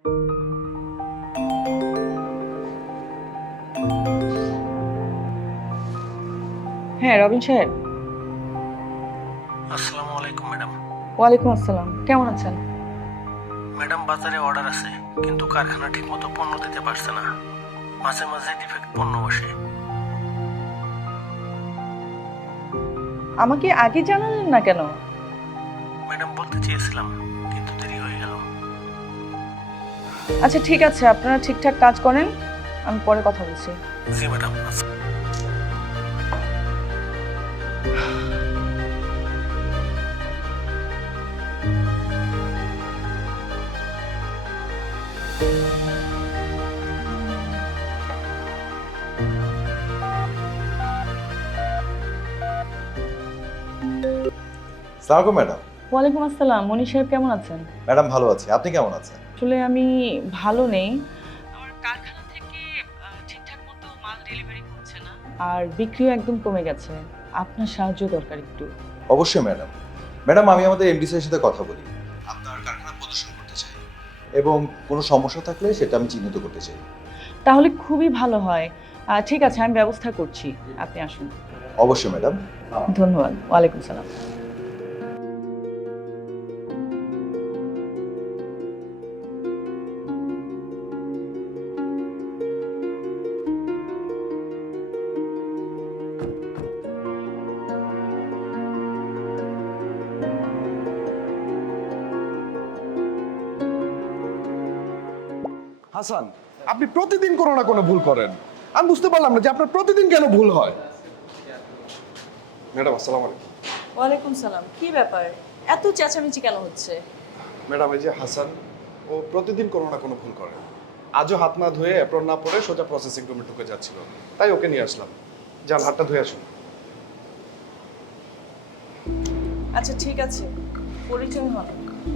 হ্যাঁ, রবিন সাহেব। আসসালামু আলাইকুম ম্যাডাম। ওয়ালাইকুম আসসালাম, কেমন আছেন? ম্যাডাম, বাজারে অর্ডার আছে কিন্তু কারখানা ঠিকমতো পণ্য দিতে পারছে না। মাঝে মাঝে ডিফেক্ট পণ্য বসে। আমাকে আগে জানালেন না কেন? ম্যাডাম, বলতে চেয়েছিলাম কিন্তু দেরি হয়ে গেল। আচ্ছা ঠিক আছে, আপনারা ঠিকঠাক কাজ করেন, আমি পরে কথা বলছি। জি ম্যাডাম। সালামালাইকুম ম্যাডাম। ওয়ালাইকুম আসসালাম, মনি সাহেব কেমন আছেন? ম্যাডাম ভালো আছি, আপনি কেমন আছেন? আসলে আমি ভালো নেই, আমার কারখানা থেকে ঠিকঠাক মতো মাল ডেলিভারি হচ্ছে না, আর বিক্রিও একদম কমে গেছে। আপনার সাহায্য দরকার একটু। অবশ্যই ম্যাডাম। ম্যাডাম, আমি আমাদের এমডি স্যারের সাথে কথা বলি, আপনার কারখানা প্রদর্শন করতে চাই এবং কোনো সমস্যা থাকলে সেটা আমি চিহ্নিত করতে চাই। তাহলে খুবই ভালো হয়। ঠিক আছে, আমি ব্যবস্থা করছি, আপনি আসুন। অবশ্যই ম্যাডাম। ধন্যবাদ। ওয়ালাইকুম সালাম। হাসান, আপনি প্রতিদিন কোনো না কোনো ভুল করেন। আমি বুঝতে পারলাম না যে আপনার প্রতিদিন কেন ভুল হয়। ম্যাডাম আসসালামু আলাইকুম। ওয়ালাইকুম সালাম। কি ব্যাপার, এত চেঁচামেচি কেন হচ্ছে? ম্যাডাম, এই যে হাসান, ও প্রতিদিন কোনো না কোনো ভুল করে। আজও হাত না ধুয়ে অ্যাপ্রন না পরে সোজা প্রসেসিং রুমে ঢুকে যাচ্ছিল, তাই ওকে নিয়ে আসলাম। যান, হাতটা ধুয়ে আসুন। আচ্ছা ঠিক আছে, পরিচয় হন।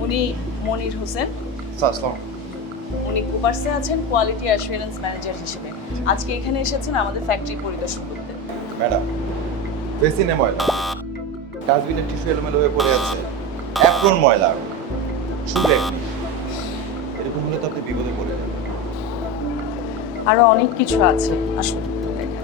উনি মনির হোসেন। স্যার আসসালাম। উনি কুপার্সে আছেন কোয়ালিটি অ্যাসুরেন্স ম্যানেজার হিসেবে। আজকে এখানে এসেছেন আমাদের ফ্যাক্টরি পরিদর্শন করতে। ম্যাডাম, বেসিনে ময়লা, ডাস্টবিনের টিস্যু এলোমেলো হয়ে পড়ে আছে, অ্যাপ্রন ময়লা, শু ব্যাগ নেই। এরকম হলে তো আপনি বিপদে পড়ে যাবেন। আরো অনেক কিছু আছে, আসুন দেখেন।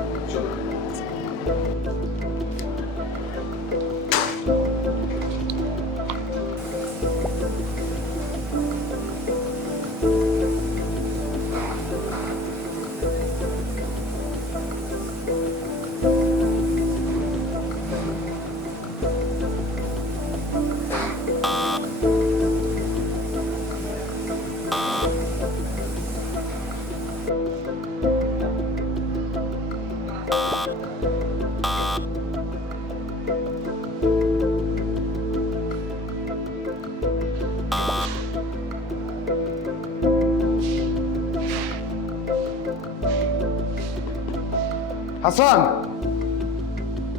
হাসান,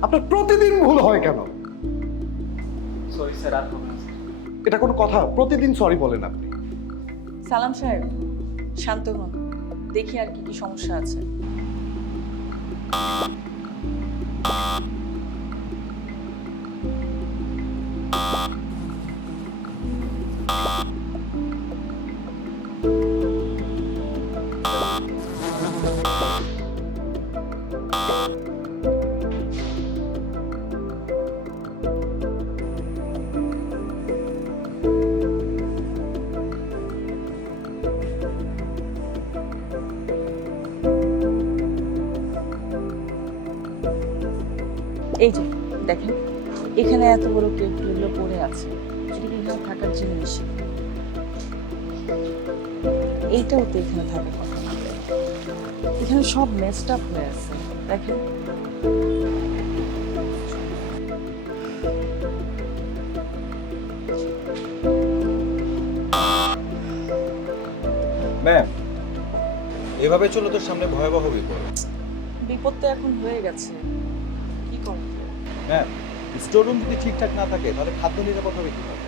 আপনার প্রতিদিন ভুল হয় কেন? সরি স্যার, আর হবে না। এটা কোনো কথা? প্রতিদিন সরি বলেন আপনি? সালাম সাহেব, শান্ত হন, দেখি আর কি কি সমস্যা আছে। এই যে দেখেন, এখানে এত বড় কেকগুলো পড়ে আছে, এটা কি এখানে থাকার জিনিস? এইটাও তো এখানে থাকার কথা না। এখানে সব মেসড আপ হয়ে আছে, দেখেন। ম্যাম, এভাবে চলে তো সামনে ভয়াবহ বিপদ। বিপদ তো এখন হয়ে গেছে, কি করব? ম্যাম, স্টোর রুম যদি ঠিকঠাক না থাকে তাহলে খাদ্য নিরাপদ হবে কিভাবে?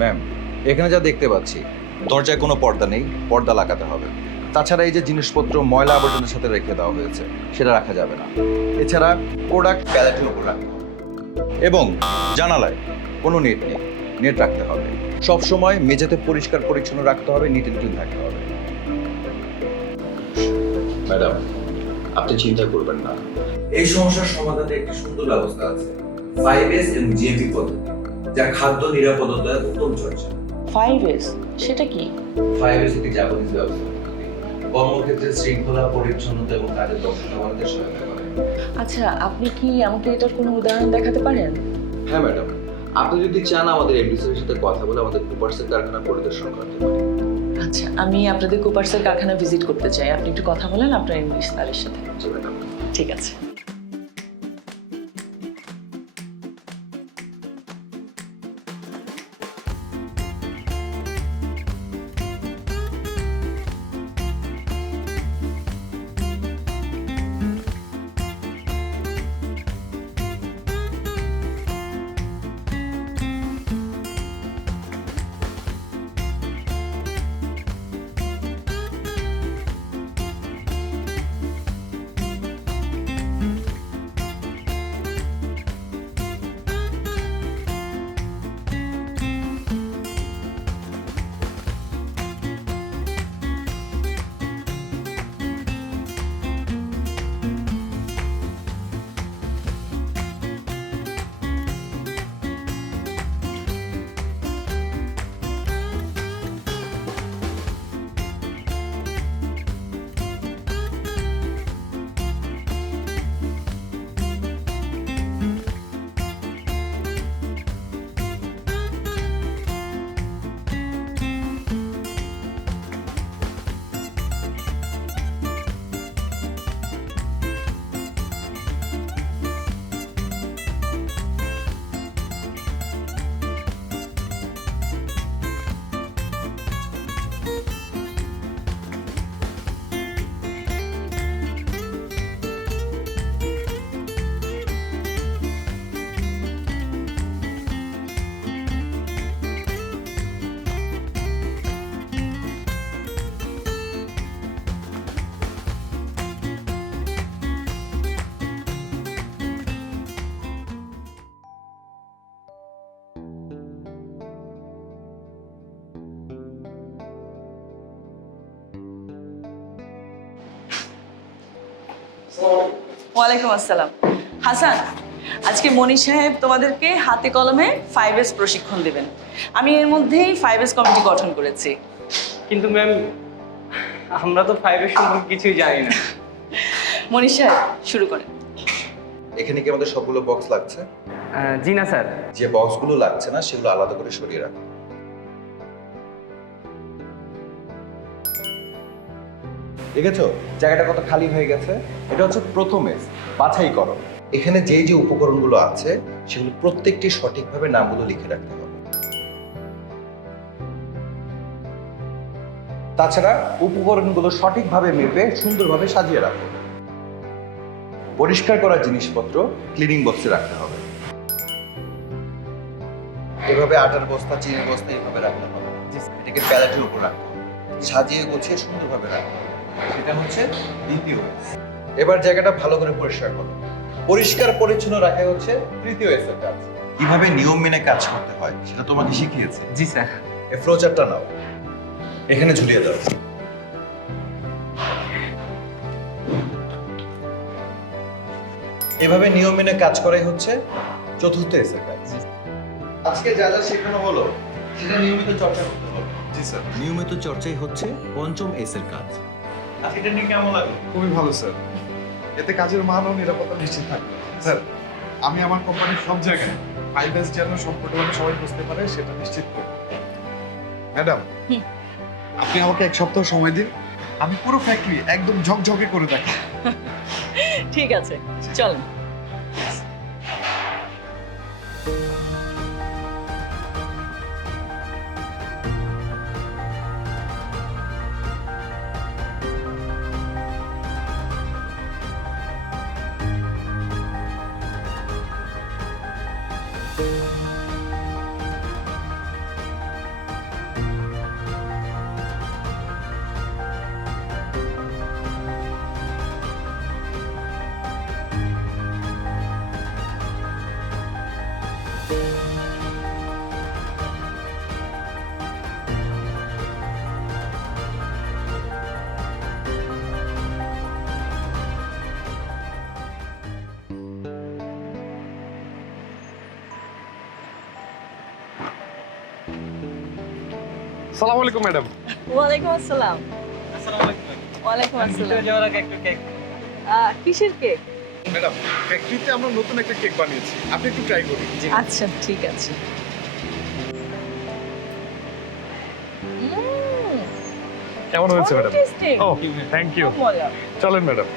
ম্যাম, এখানে যা দেখতে পাচ্ছি, দরজায় কোনো পর্দা নেই, পর্দা লাগাতে হবে। তাছাড়া এই যে জিনিসপত্র ময়লা আবর্জনার সাথে রেখে দেওয়া হয়েছে সেটা রাখা যাবে না। এছাড়া প্রোডাক্ট প্যালেটের উপর রাখতে হবে এবং জানালায় কোনো নেট নেই, নেট রাখতে হবে। সব সময় মেঝেতে পরিষ্কার পরিচ্ছন্ন রাখতে হবে, নিট এন্ড ক্লিন থাকতে হবে। ম্যাডাম, আপনি চিন্তা করবেন না, এই সমস্যার সমাধানে একটি সুন্দর ব্যবস্থা আছে, 5S এবং জিএমপি পদ্ধতি, যা খাদ্য নিরাপত্তার উত্তম চর্চা। 5S সেটা কি? 5S একটি জাপানিজ ব্যবস্থা পদ্ধতি, কর্মক্ষেত্রে শৃঙ্খলা, পরিচ্ছন্নতা এবং কাজের দক্ষতা বাড়াতে সহায়তা করে। আচ্ছা, আপনি কি আমাকে এটার কোনো উদাহরণ দেখাতে পারেন? হ্যাঁ ম্যাডাম, আপনি যদি চান আমাদের এমডি স্যারের সাথে কথা বলে আমাদের কুপার্সের কারখানা পরিদর্শন করতে পারি। আচ্ছা, আমি আপনাদের কুপার্সের কারখানা ভিজিট করতে চাই। আপনি একটু কথা বলেন আপনার ইংলিশ স্যারের সাথে। জি ম্যাডাম। ঠিক আছে। ওয়ালাইকুম আসসালাম। হাসান, আজকে মনি সাহেব তোমাদেরকে হাতে কলমে 5S প্রশিক্ষণ দেবেন। আমি এর মধ্যেই 5S কমিটি গঠন করেছি। কিন্তু ম্যাম, আমরা তো 5 সম্পর্কে কিছুই জানি না। মনি সাহেব শুরু করেন। এখানে কি আমাদের সবগুলো বক্স লাগছে? জি না স্যার। যে বক্সগুলো লাগছে না সেগুলো আলাদা করে সরিয়ে রাখো। দেখেছো জায়গাটা কত খালি হয়ে গেছে? এটা হচ্ছে প্রথম এস, বাছাই করো। এখানে যে যে উপকরণগুলো আছে সেগুলো প্রত্যেকটি সঠিকভাবে নামগুলো লিখে রাখতে হবে। তাছাড়া উপকরণগুলো সঠিকভাবে মেপে সুন্দরভাবে সাজিয়ে রাখো। পরিষ্কার করা জিনিসপত্র ক্লিনিং বক্সে রাখতে হবে। এভাবে আটার বস্তা, চিনির বস্তা এভাবে রাখতে হবে। এটাকে প্যালেটের উপর রাখতে হবে, সাজিয়ে গুছিয়ে সুন্দরভাবে রাখতে হবে। সেটা হচ্ছে দ্বিতীয় এস। এবার জায়গাটা ভালো করে পরিষ্কার করো। পরিষ্কার পরিচ্ছন্ন রাখা হচ্ছে তৃতীয় এস এর কাজ। কিভাবে নিয়ম মেনে কাজ করতে হয় সেটা তোমাকে শিখিয়েছে। জি স্যার। এই ফ্লোচারটা নাও, এখানে ঝুলিয়ে দাও। এভাবে নিয়ম মেনে কাজ করাই হচ্ছে চতুর্থ এস এর কাজ। আজকে যা যা শেখানো হলো সেটা নিয়মিত চর্চা করতে হবে। জি স্যার। নিয়মিত চর্চাই হচ্ছে পঞ্চম এস এর কাজ। আজকে এটা নিয়ে কেমন লাগলো? খুবই ভালো স্যার, এতে কাজের মান ও নিরাপত্তা নিশ্চিত থাকবে। স্যার, আমি আমার কোম্পানির সব জায়গায় 5S যেন সম্পূর্ণভাবে সবাই বুঝতে পারে সেটা নিশ্চিত করব। ম্যাডাম, আপনি আমাকে এক সপ্তাহ সময় দিন, আমি পুরো ফ্যাক্টরি একদম ঝকঝকে করে দেখাবো। ঠিক আছে, চলেন। আসসালামু আলাইকুম ম্যাডাম। ওয়ালাইকুম আসসালাম। ওয়ালাইকুম আসসালাম। যাওয়ার আগে একটু কেক। কিসের কেক? ম্যাডাম, ফ্যাক্টরিতে আমরা নতুন একটা কেক বানিয়েছি, আপনি একটু ট্রাই করুন। আচ্ছা ঠিক আছে। কেমন হয়েছে ম্যাডাম? টেস্টি। ও থ্যাংক ইউ। মজা। চলেন ম্যাডাম।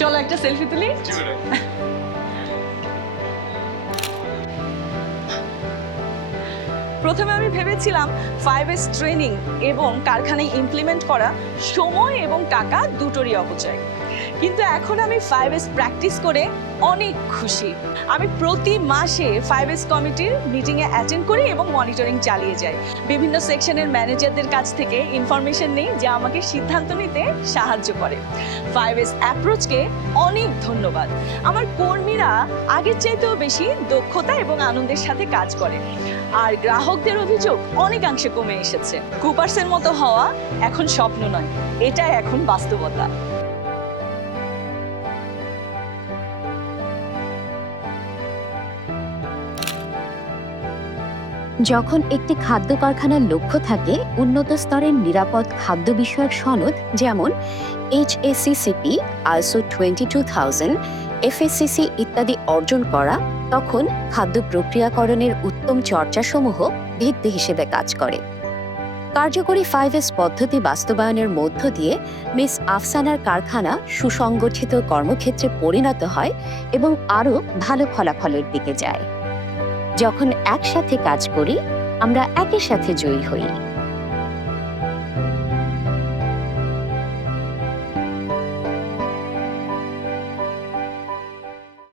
চলো একটা সেলফি তুলি। প্রথমে আমি ভেবেছিলাম 5S ট্রেনিং এবং কারখানায় ইমপ্লিমেন্ট করা সময় এবং টাকা দুটোরই অপচয়, কিন্তু এখন আমি 5S প্র্যাকটিস করে অনেক খুশি। আমি প্রতি মাসে 5S কমিটির মিটিংয়ে অ্যাটেন্ড করি এবং মনিটরিং চালিয়ে যাই। বিভিন্ন সেকশনের ম্যানেজারদের কাছ থেকে ইনফরমেশন নিই যা আমাকে সিদ্ধান্ত নিতে সাহায্য করে। 5S অ্যাপ্রোচকে অনেক ধন্যবাদ। আমার কর্মীরা আগের চাইতেও বেশি দক্ষতা এবং আনন্দের সাথে কাজ করে, আর গ্রাহকদের অভিযোগ অনেকাংশে কমে এসেছে। কুপার্সের মতো হওয়া এখন স্বপ্ন নয়, এটাই এখন বাস্তবতা। যখন একটি খাদ্য কারখানার লক্ষ্য থাকে উন্নত স্তরের নিরাপদ খাদ্য বিষয়ক সনদ যেমন HACCP, ISO 22000, FSCC ইত্যাদি অর্জন করা, তখন খাদ্য প্রক্রিয়াকরণের উত্তম চর্চাসমূহ ভিত্তি হিসেবে কাজ করে। কার্যকরী 5S পদ্ধতি বাস্তবায়নের মধ্য দিয়ে মিস আফসানার কারখানা সুসংগঠিত কর্মক্ষেত্রে পরিণত হয় এবং আরও ভালো ফলাফলের দিকে যায়। যখন একসাথে কাজ করি আমরা একের সাথে জয়ী হই।